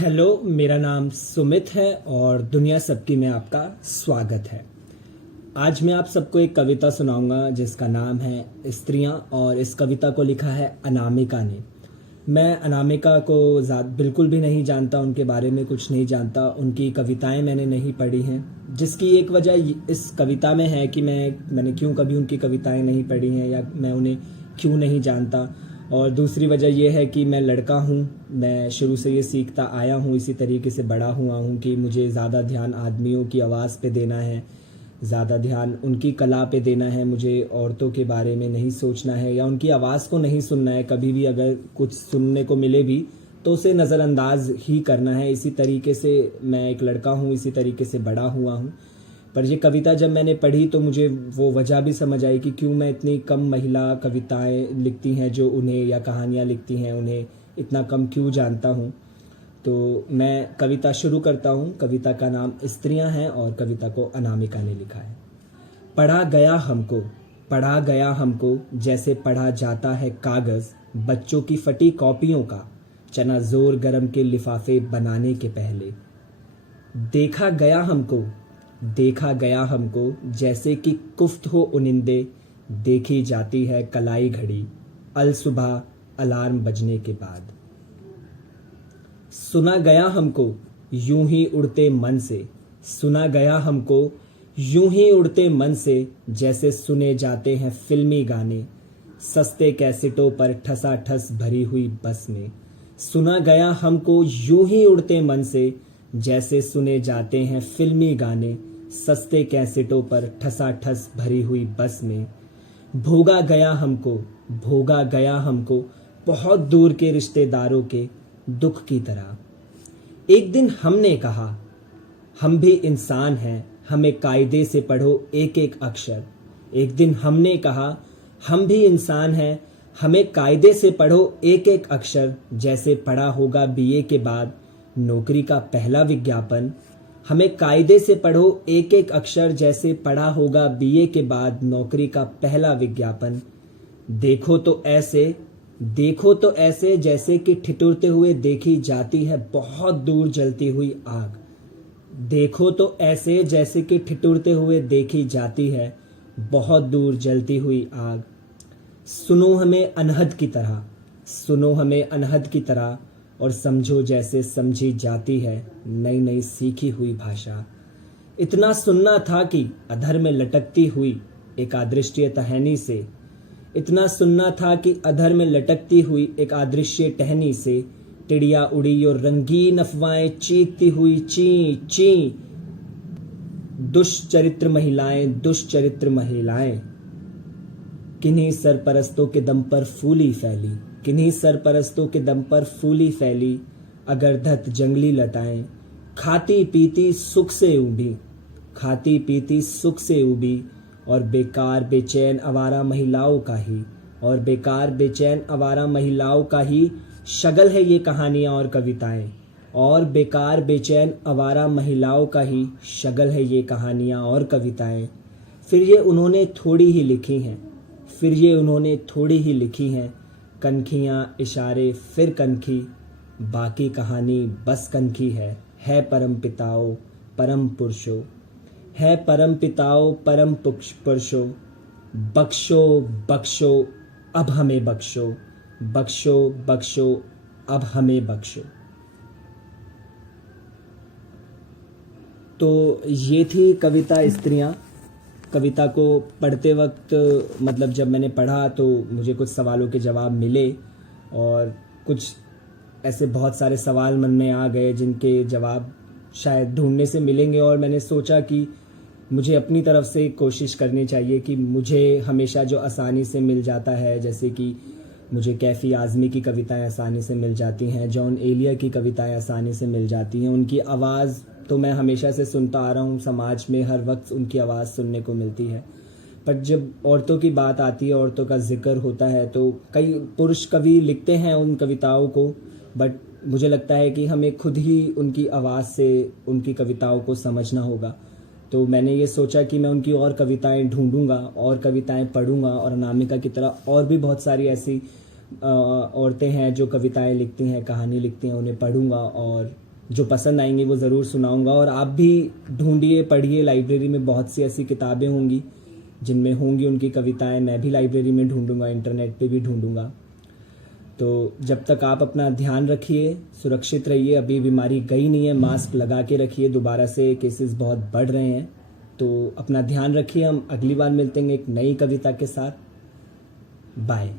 Hello, मेरा नाम सुमित है और दुनिया सबकी में आपका स्वागत है। आज मैं आप सबको एक कविता सुनाऊंगा जिसका नाम है स्त्रियां, और इस कविता को लिखा है अनामिका ने। मैं अनामिका को बिल्कुल भी नहीं जानता, उनके बारे में कुछ नहीं जानता, उनकी कविताएं मैंने नहीं पढ़ी हैं। जिसकी एक वजह इस कविता में है कि मैंने क्यों कभी उनकी कविताएं नहीं पढ़ी हैं या मैं उन्हें क्यों नहीं जानता। और दूसरी वजह यह है कि मैं लड़का हूँ, मैं शुरू से ये सीखता आया हूँ, इसी तरीके से बड़ा हुआ हूँ कि मुझे ज़्यादा ध्यान आदमियों की आवाज़ पे देना है, ज़्यादा ध्यान उनकी कला पे देना है। मुझे औरतों के बारे में नहीं सोचना है या उनकी आवाज़ को नहीं सुनना है। कभी भी अगर कुछ सुनने को मिले भी तो उसे नज़रअंदाज ही करना है। इसी तरीके से मैं एक लड़का हूँ, इसी तरीके से बड़ा हुआ हूँ। पर ये कविता जब मैंने पढ़ी तो मुझे वो वजह भी समझ आई कि क्यों मैं इतनी कम महिला कविताएं लिखती हैं जो उन्हें, या कहानियाँ लिखती हैं उन्हें इतना कम क्यों जानता हूँ। तो मैं कविता शुरू करता हूँ। कविता का नाम स्त्रियां है और कविता को अनामिका ने लिखा है। पढ़ा गया हमको जैसे पढ़ा जाता है कागज़ बच्चों की फटी कॉपियों का, चना जोर गरम के लिफाफे बनाने के पहले। देखा गया हमको जैसे कि कुफ्त हो उनिंदे, देखी जाती है कलाई घड़ी अल सुबह अलार्म बजने के बाद। सुना गया हमको यूं ही उड़ते मन से जैसे सुने जाते हैं फिल्मी गाने सस्ते कैसेटों पर ठसाठस भरी हुई बस में। सुना गया हमको यूं ही उड़ते मन से जैसे सुने जाते हैं फिल्मी गाने सस्ते कैसेटों पर ठसाठस भरी हुई बस में। भोगा गया हमको बहुत दूर के रिश्तेदारों के दुख की तरह। एक दिन हमने कहा हम भी इंसान हैं, हमें कायदे से पढ़ो एक एक अक्षर। एक दिन हमने कहा हम भी इंसान हैं, हमें कायदे से पढ़ो एक एक अक्षर। जैसे पढ़ा होगा बीए के बाद नौकरी का पहला विज्ञापन। हमें कायदे से पढ़ो एक एक अक्षर, जैसे पढ़ा होगा बीए के बाद नौकरी का पहला विज्ञापन। देखो तो ऐसे जैसे कि ठिठुरते हुए देखी जाती है बहुत दूर जलती हुई आग। देखो तो ऐसे जैसे कि ठिठुरते हुए देखी जाती है बहुत दूर जलती हुई आग। सुनो हमें अनहद की तरह और समझो जैसे समझी जाती है नई नई सीखी हुई भाषा। इतना सुनना था कि अधर में लटकती हुई एक अदृश्य टहनी से टिड़िया उड़ी और रंगीन अफवाहें चीखती हुई ची ची। दुष्चरित्र महिलाएं किन्हीं सरपरस्तों के दम पर फूली फैली अगरधत जंगली लताएं खाती पीती सुख से उबी। और बेकार बेचैन आवारा महिलाओं का ही शगल है ये कहानियां और कविताएं। फिर ये उन्होंने थोड़ी ही लिखी हैं कनखियां इशारे फिर कनखी। बाकी कहानी बस कनखी है परम पिताओं परम पुरुषों। बख्शो अब हमें बख्शो। तो ये थी कविता स्त्रियां। कविता को पढ़ते वक्त मतलब जब मैंने पढ़ा तो मुझे कुछ सवालों के जवाब मिले और कुछ ऐसे बहुत सारे सवाल मन में आ गए जिनके जवाब शायद ढूंढने से मिलेंगे। और मैंने सोचा कि मुझे अपनी तरफ से कोशिश करनी चाहिए कि मुझे हमेशा जो आसानी से मिल जाता है, जैसे कि मुझे कैफ़ी आज़मी की कविताएं आसानी से मिल जाती हैं, जॉन एलिया की कविताएं आसानी से मिल जाती हैं। उनकी आवाज़ तो मैं हमेशा से सुनता आ रहा हूँ, समाज में हर वक्त उनकी आवाज़ सुनने को मिलती है। पर जब औरतों की बात आती है, औरतों का जिक्र होता है, तो कई पुरुष कवि लिखते हैं उन कविताओं को, बट मुझे लगता है कि हमें खुद ही उनकी आवाज़ से उनकी कविताओं को समझना होगा। तो मैंने ये सोचा कि मैं उनकी और कविताएं ढूंढूंगा और कविताएं पढ़ूंगा, और अनामिका की तरह और भी बहुत सारी ऐसी औरतें हैं जो कविताएं लिखती हैं, कहानी लिखती हैं, उन्हें पढ़ूंगा और जो पसंद आएंगी वो ज़रूर सुनाऊंगा। और आप भी ढूंढिए, पढ़िए, लाइब्रेरी में बहुत सी ऐसी किताबें होंगी जिनमें होंगी उनकी कविताएं। मैं भी लाइब्रेरी में ढूंढूंगा, इंटरनेट पे भी ढूंढूंगा। तो जब तक आप अपना ध्यान रखिए, सुरक्षित रहिए। अभी बीमारी गई नहीं है, मास्क लगा के रखिए, दोबारा से केसेस बहुत बढ़ रहे हैं। तो अपना ध्यान रखिए। हम अगली बार मिलते हैं एक नई कविता के साथ। बाय।